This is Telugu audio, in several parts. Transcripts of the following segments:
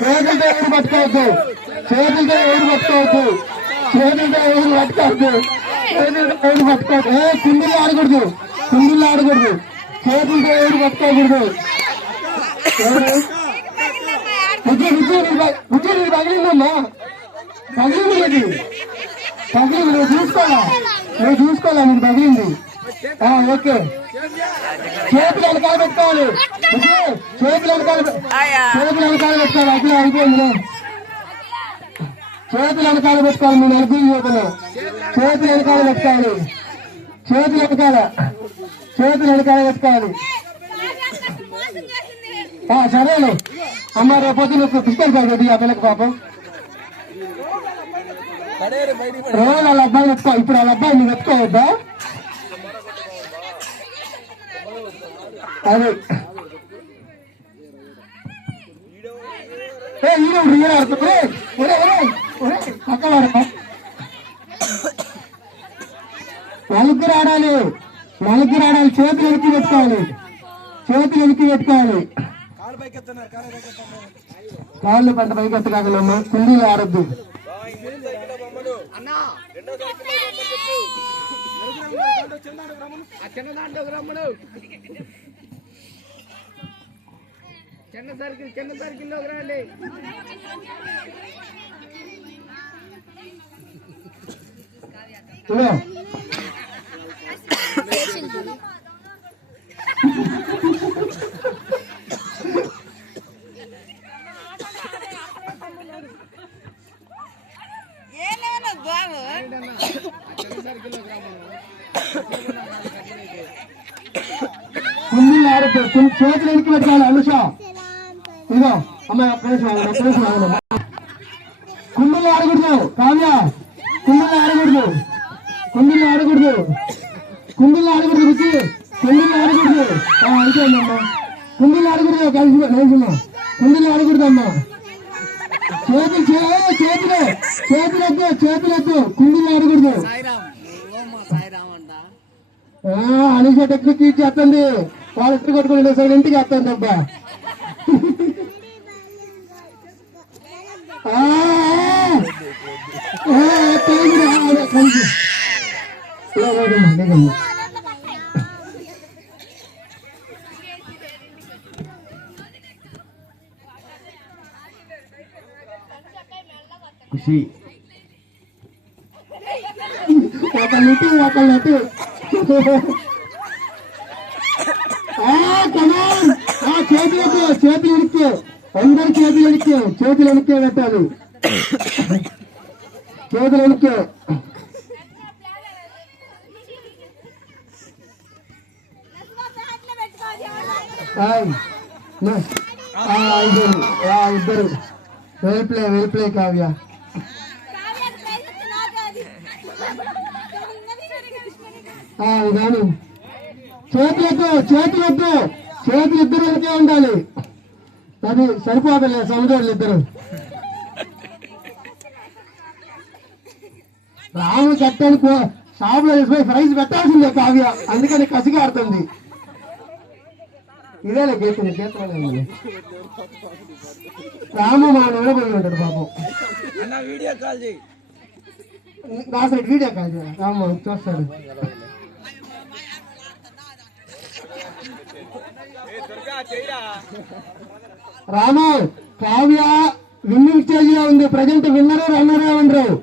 చేతులతో ఎవరు పట్టుకోవద్దు, చేతులతో ఎవరు పట్టుకోవద్దు, చేతులతో ఎవరు పట్టుకోవద్దు, చేతులతో ఎవరు పట్టుకోవద్దు. కుండీలు ఆడకూడదు, కుండీలు ఆడకూడదు, చేతులతో ఎవరు పట్టుకోకూడదు. విజయ్ తగిలిందమ్మా, తగిలింది అది, తగిలింది. నువ్వు చూసుకోవాలా, నువ్వు చూసుకోవాలా, నీకు తగిలింది. ఓకే, చేతులు వెనకాల పెట్టుకోవాలి విజయ్, చేతులు వెనకాల పెట్టుకోవాలి. అట్లా అయిపోయింది, చేతులు వెనకాల పెట్టుకోవాలి. నేను అర్థం చేతున్నా, చేతులు వెనకాల పెట్టుకోవాలి, చేతులు వెనకాల పెట్టుకోవాలి. సరేలే అమ్మ, రేపు నువ్వు తీసుకెళ్ళి ఆ పిల్లకి పాపం. రోజు వాళ్ళ అబ్బాయిని పెట్టుకో, ఇప్పుడు వాళ్ళ అబ్బాయి నువ్వు పెట్టుకోవద్దా? అదే నలుగురు ఆడాలి, నలుగురు ఆడాలి. చేతులు వెనక్కి పెట్టుకోవాలి, చేతులు వెనక్కి పెట్టుకోవాలి. కాళ్ళు పంట పైకెత్తకాగలమ్మా, కుండీలు ఆడద్దు. చిన్న సర్కిల్లోకి రండి. కుండీలు ఆడద్దు, చేతులు వెనక్కి పెట్టాలి. అనుష ఇదో అమ్మ, కుండీలు ఆడకూడదు. కావ్య, కుండీలు ఆడకూడదు, కుండీలు ఆడకూడదు, కుండీలు ఆడకూడదు. రుచి, కుండీలు ఆడకూడదు. అయిపోయిందమ్మా, కుండీలు ఆడకూడదు. కలిసి నేర్చున్నా, కుండీలు ఆడకూడదమ్మా. చేతులు చేతులు చేతులొద్దు, చేతులొద్దు, కుండీలు ఆడకూడదు. అనుష టెక్నిక్ ఇచ్చేస్తుంది, వాళ్ళు ఇద్దరు కొట్టుకుని సైడ్ ఇంటికి వేస్తుంది. అబ్బా ఖుషి ఒకళ్ళటు చేతులు ఎనికి, అందరు చేతులు ఎనికి, చేతులు ఎనికే పెట్టాలి, చేతులు ఎనికే. ఇద్దరు వెల్ ప్లే కావ్య. కానీ చేతులతో చేతులు ఇద్దరు వెనకే ఉండాలి. అది సరిపోతలే, సముద్రాలు ఇద్దరు. రాము చట్టాన్ని షాపులో వేసిపోయి ప్రైజ్ పెట్టాల్సిందే కావ్య, అందుకని కసిగా ఆడుతుంది. ఇదేలే గీతలు గీతలు. రాము మా నిలబడి ఉంటాడు పాపం. నా సైడ్ వీడియో కాల్ చేయాలి, రాము చూస్తాడు. రాము, కావ్య విన్నింగ్ స్టేజ్ లో ఉంది, ప్రజెంట్ విన్నరే రన్నరే ఉండరు.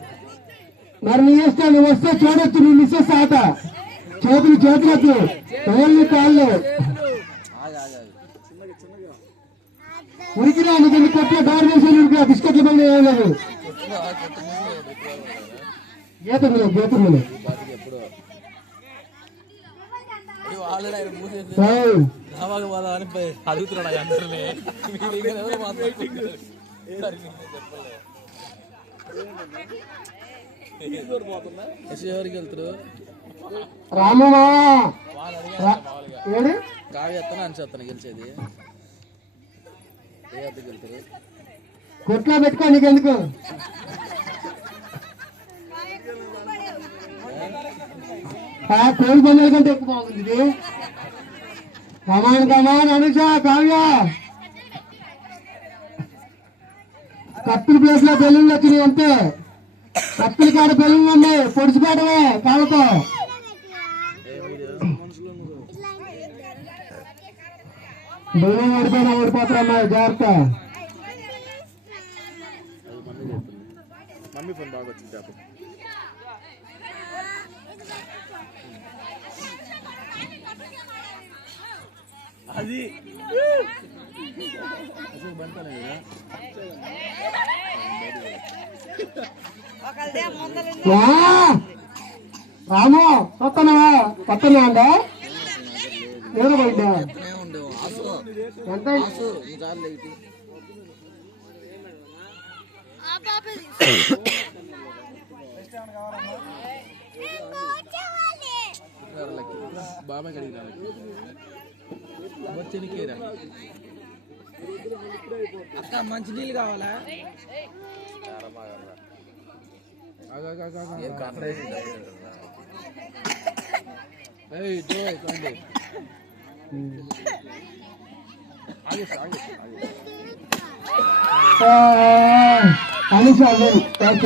మరి నీ ఇష్టం, నువ్వు వస్తే చూడొచ్చు, నువ్వు మిస్సెస్ ఆట. చేతులొద్దు, ఓన్లీ కాళ్ళు. ఉరికినా నీకు ఎన్ని కొట్ల డోర్ చేసి బిస్కెట్ల బండి వేయలేదు. గీతలు రామమ్మా కావ్య అని చెప్తాను గెలిచేది. కొట్లో పెట్టుకో, నీకెందుకు. కోడి పందాల కంటే ఎక్కువ బాగుంది ఇది. కమాన్ అనుష, కావ్య కత్తుల ప్లేస్ లో బెలూన్లు వచ్చినాయి అంతే. కత్తుల కాడ బెలూన్లు ఉన్నాయి, పొడిచిపోవడమే కాళ్ళతో. బెలూన్ ఓడిపోయినా ఓడిపోతారమ్మా, జాగ్రత్త. మమ్మీ ఫోన్ బాగా వచ్చింది అప్పుడు. అది రాము కొత్తనా కొత్తనా అండా ఎవరు పోయిందా ఎంత బాబాయ్ అడిగిన వచ్చేరా అక్క మంచి నీళ్ళు కావాలా? కలిసి అవ్వదు. ఓకే.